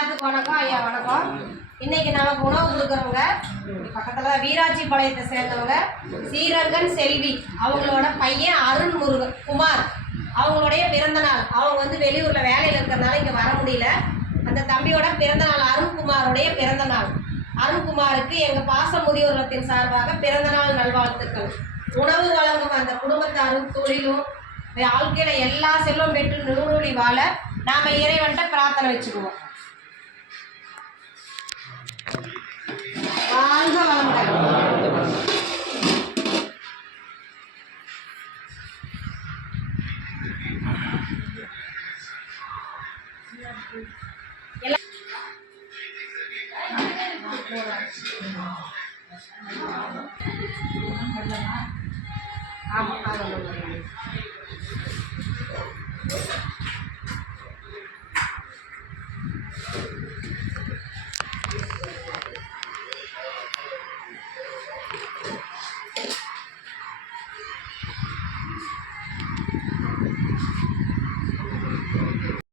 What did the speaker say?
எல்லாத்துக்கும் வணக்கம். ஐயா வணக்கம். இன்னைக்கு நமக்கு உணவு கொடுக்குறவங்க பக்கத்துல வீராட்சி பாளையத்தை சேர்ந்தவங்க ஸ்ரீரங்கன் செல்வி, அவங்களோட பையன் அருண்முருகன் குமார், அவங்களுடைய பிறந்த நாள். அவங்க வந்து வெளியூர்ல வேலையில் இருக்கிறதுனால இங்க வர முடியல. அந்த தம்பியோட பிறந்த நாள், அருண்குமாரோடைய பிறந்த நாள். அருண்குமாருக்கு எங்க பாச முதியோரத்தின் சார்பாக பிறந்த நாள் நல்வாழ்த்துக்கள். உணவு வழங்கும் அந்த குடும்பத்தாரும் தொழிலும் வாழ்க்கையில எல்லா செல்வம் பெற்று நூறுடி வாழ நாம இறைவன்ட்ட பிரார்த்தனை வச்சுக்குவோம். வாழ்க வளமுடன். ஆமா.